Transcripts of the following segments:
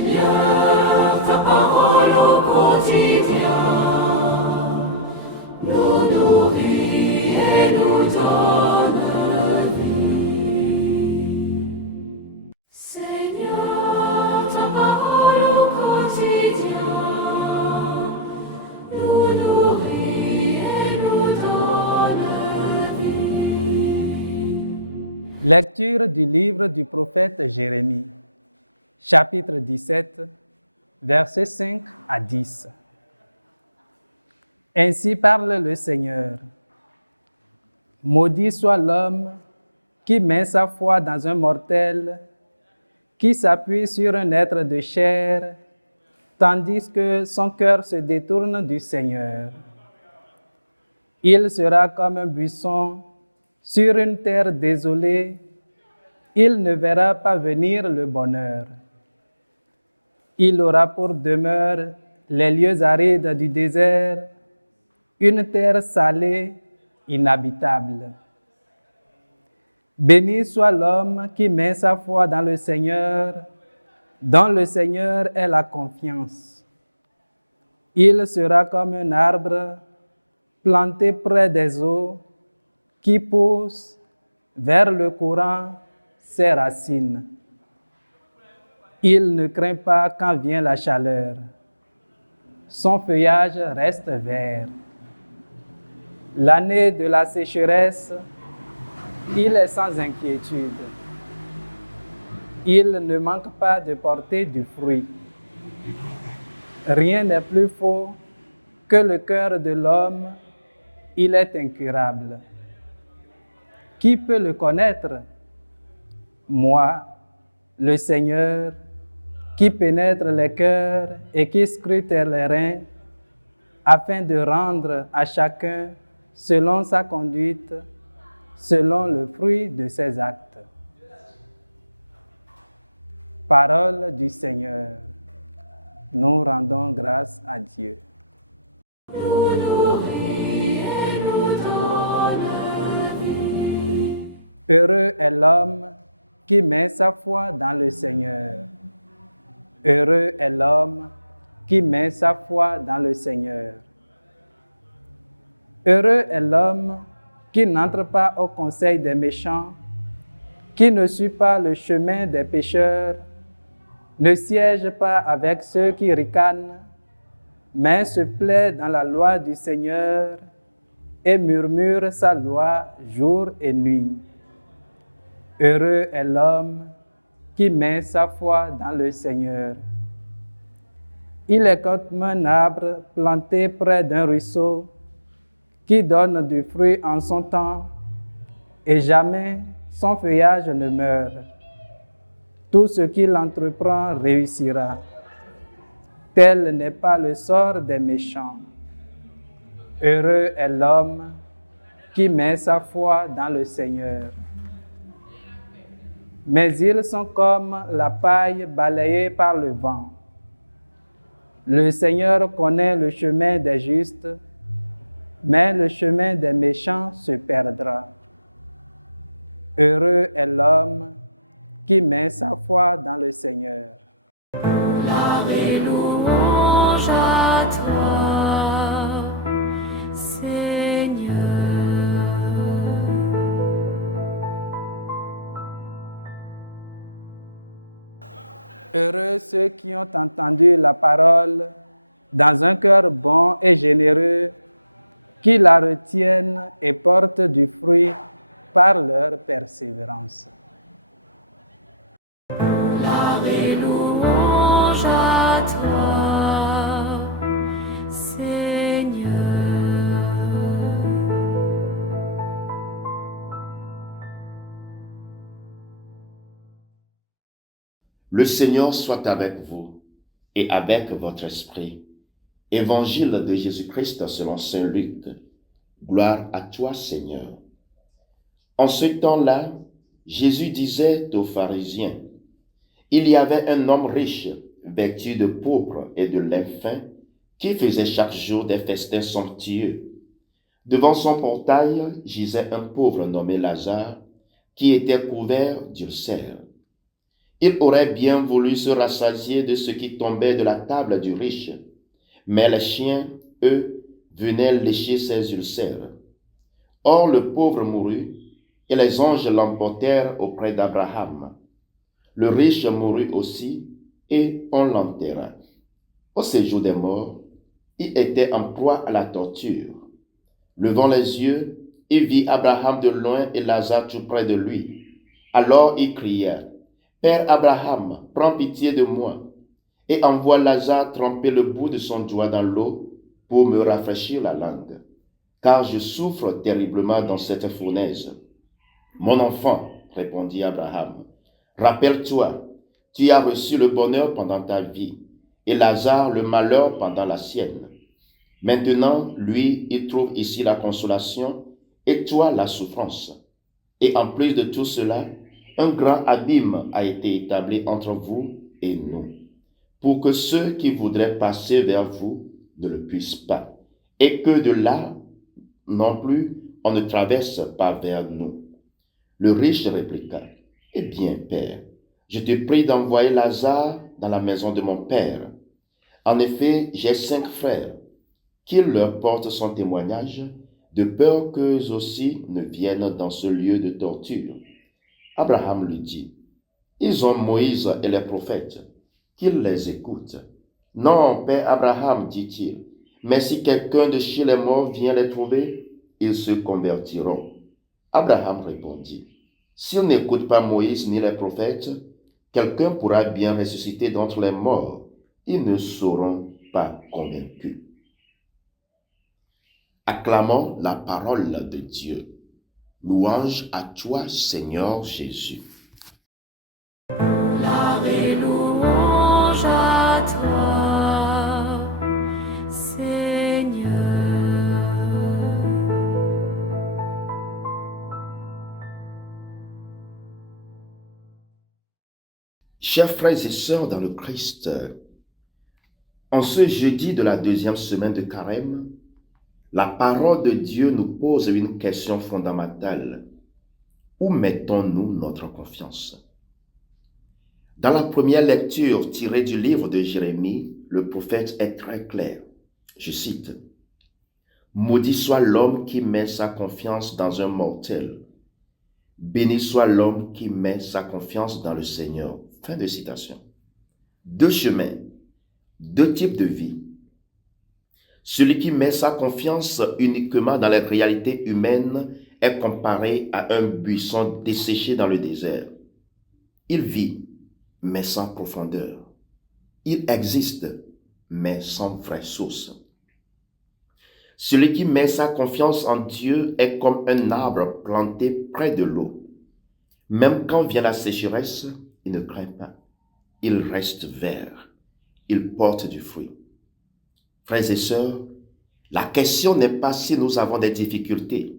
Seigneur, ta parole au quotidien nous nourrit et nous donne vie. Seigneur, ta parole au quotidien nous nourrit et nous donne vie. Lecture du livre du prophète Jérémie, chapitre 17, versets 5 à 10. Ainsi parle le Seigneur. Maudit soit l'homme qui met sa foi dans un mortel, qui s'appuie sur un être de chair, tandis que son cœur se détourne du Seigneur. Il sera comme un buisson sur une terre désolée, il ne verra pas venir le bonheur. Il aura pour demeure les lieux arides du désert, une terre salée, inhabitable. Béni soit l'homme qui met sa foi dans le Seigneur, dont le Seigneur est la confiance. Il sera comme un arbre planté près des eaux, qui pousse vers le courant ses racines. Il ne craint pas quand vient la chaleur. Son feuillage reste vert. L'année de la sécheresse, il est sans inquiétude. Il ne manque pas de porter du fruit. Rien n'est plus faux que le cœur de l'homme, il est incurable. Qui peut le connaître? Moi, le Seigneur, qui pénètre les cœurs et qui scrute les reins, afin de rendre à chacun selon sa conduite, selon le fruit de ses actes. Parole du Seigneur. Nous rendons grâce à Dieu. Nous nourrit et nous donne vie. Heureux est l'homme qui met sa foi dans le Seigneur. Heureux est l'homme qui met sa foi dans le Seigneur. Heureux est l'homme qui n'entre pas au conseil des méchants, qui ne suit pas le chemin des pécheurs, ne siège pas avec ceux qui ricanent, mais se plaît dans la loi du Seigneur et murmure sa loi jour et nuit. Heureux est l'homme qui met sa foi dans le Seigneur. Il est comme un arbre planté près d'un ruisseau qui donne du fruit en son temps et jamais son feuillage ne meurt. Tout ce qu'il entreprend réussira. Tel n'est pas le sort des méchants. Heureux est l'homme qui met sa foi dans le Seigneur. Mais ils sont comme la paille balayée par le vent. Le Seigneur connaît le chemin des justes, mais le chemin des méchants se perdra. Heureux est l'homme qui met sa foi dans le Seigneur. Gloire et louange à toi, Seigneur. Heureux ceux qui ont entendu la parole dans un cœur bon et généreux, qui la retiennent et portent du fruit par leur persévérance. Gloire et louange à toi, Seigneur. Le Seigneur soit avec vous et avec votre esprit. Évangile de Jésus-Christ selon saint Luc. Gloire à toi, Seigneur. En ce temps-là, Jésus disait aux pharisiens, « Il y avait un homme riche, vêtu de pourpre et de lin fin, qui faisait chaque jour des festins somptueux. Devant son portail gisait un pauvre nommé Lazare, qui était couvert d'ulcères. Il aurait bien voulu se rassasier de ce qui tombait de la table du riche, mais les chiens, eux, venaient lécher ses ulcères. Or le pauvre mourut, et les anges l'emportèrent auprès d'Abraham. Le riche mourut aussi, et on l'enterra. Au séjour des morts, il était en proie à la torture. Levant les yeux, il vit Abraham de loin et Lazare tout près de lui. Alors il cria, « Père Abraham, prends pitié de moi, et envoie Lazare tremper le bout de son doigt dans l'eau pour me rafraîchir la langue, car je souffre terriblement dans cette fournaise. » « Mon enfant, répondit Abraham, rappelle-toi, tu as reçu le bonheur pendant ta vie, et Lazare le malheur pendant la sienne. Maintenant, lui, il trouve ici la consolation, et toi la souffrance. Et en plus de tout cela, un grand abîme a été établi entre vous et nous, pour que ceux qui voudraient passer vers vous ne le puissent pas, et que de là non plus on ne traverse pas vers nous. Le riche répliqua, « Eh bien, Père, je te prie d'envoyer Lazare dans la maison de mon père. En effet, j'ai 5 frères, qu'il leur porte son témoignage, de peur qu'eux aussi ne viennent dans ce lieu de torture. » Abraham lui dit, « Ils ont Moïse et les prophètes, qu'ils les écoutent. » « Non, Père Abraham, dit-il, mais si quelqu'un de chez les morts vient les trouver, ils se convertiront. » Abraham répondit, « S'ils n'écoutent pas Moïse ni les prophètes, quelqu'un pourra bien ressusciter d'entre les morts. Ils ne seront pas convaincus. » Acclamons la parole de Dieu. Louange à toi, Seigneur Jésus. Gloire et louange à toi, Seigneur. Chers frères et sœurs dans le Christ, en ce jeudi de la 2e semaine de Carême, la parole de Dieu nous pose une question fondamentale. Où mettons-nous notre confiance? Dans la première lecture tirée du livre de Jérémie, le prophète est très clair. Je cite, « Maudit soit l'homme qui met sa confiance dans un mortel. Béni soit l'homme qui met sa confiance dans le Seigneur. » Fin de citation. 2 chemins, 2 types de vie. Celui qui met sa confiance uniquement dans les réalités humaines est comparé à un buisson desséché dans le désert. Il vit, mais sans profondeur. Il existe, mais sans vraie source. Celui qui met sa confiance en Dieu est comme un arbre planté près de l'eau. Même quand vient la sécheresse, il ne craint pas. Il reste vert. Il porte du fruit. Frères et sœurs, la question n'est pas si nous avons des difficultés.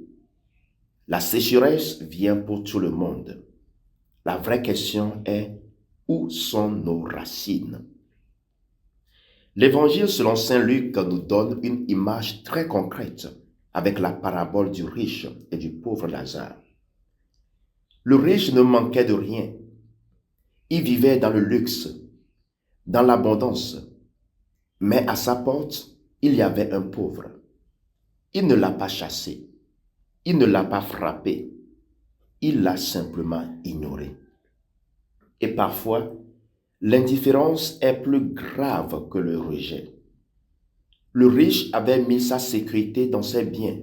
La sécheresse vient pour tout le monde. La vraie question est, où sont nos racines? L'évangile selon saint Luc nous donne une image très concrète avec la parabole du riche et du pauvre Lazare. Le riche ne manquait de rien. Il vivait dans le luxe, dans l'abondance. Mais à sa porte, il y avait un pauvre. Il ne l'a pas chassé. Il ne l'a pas frappé. Il l'a simplement ignoré. Et parfois, l'indifférence est plus grave que le rejet. Le riche avait mis sa sécurité dans ses biens.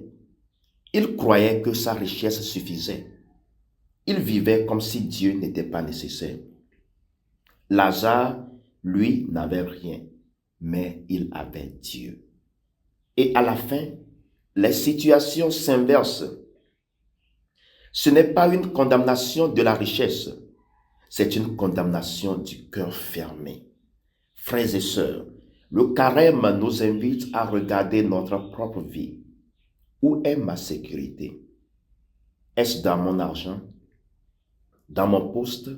Il croyait que sa richesse suffisait. Il vivait comme si Dieu n'était pas nécessaire. Lazare, lui, n'avait rien, mais il avait Dieu. Et à la fin, les situations s'inversent. Ce n'est pas une condamnation de la richesse, c'est une condamnation du cœur fermé. Frères et sœurs, le carême nous invite à regarder notre propre vie. Où est ma sécurité? Est-ce dans mon argent? Dans mon poste?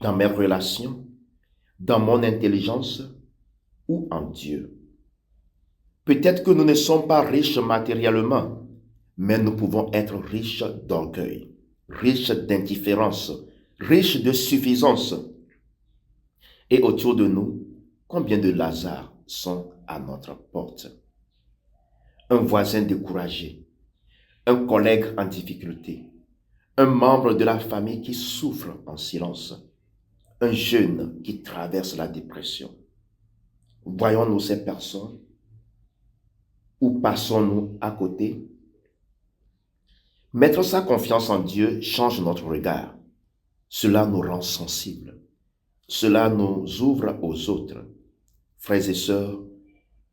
Dans mes relations? Dans mon intelligence? Ou en Dieu? Peut-être que nous ne sommes pas riches matériellement, mais nous pouvons être riches d'orgueil, riches d'indifférence, riches de suffisance, Et autour de nous, combien de Lazare sont à notre porte? Un voisin découragé, un collègue en difficulté, un membre de la famille qui souffre en silence, un jeune qui traverse la dépression. Voyons-nous ces personnes ou passons-nous à côté? Mettre sa confiance en Dieu change notre regard. Cela nous rend sensibles. Cela nous ouvre aux autres. Frères et sœurs,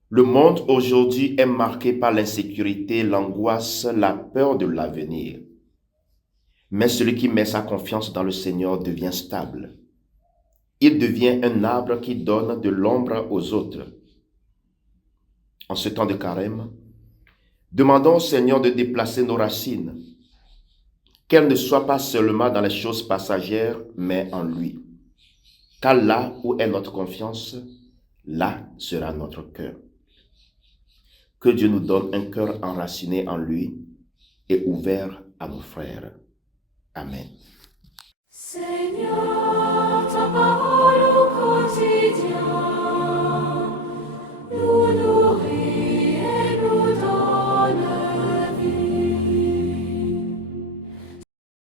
le monde aujourd'hui est marqué par l'insécurité, l'angoisse, la peur de l'avenir. Mais celui qui met sa confiance dans le Seigneur devient stable. Il devient un arbre qui donne de l'ombre aux autres. En ce temps de carême, demandons au Seigneur de déplacer nos racines, qu'elles ne soient pas seulement dans les choses passagères, mais en lui. Car là où est notre confiance, là sera notre cœur. Que Dieu nous donne un cœur enraciné en lui et ouvert à nos frères. Amen. Seigneur.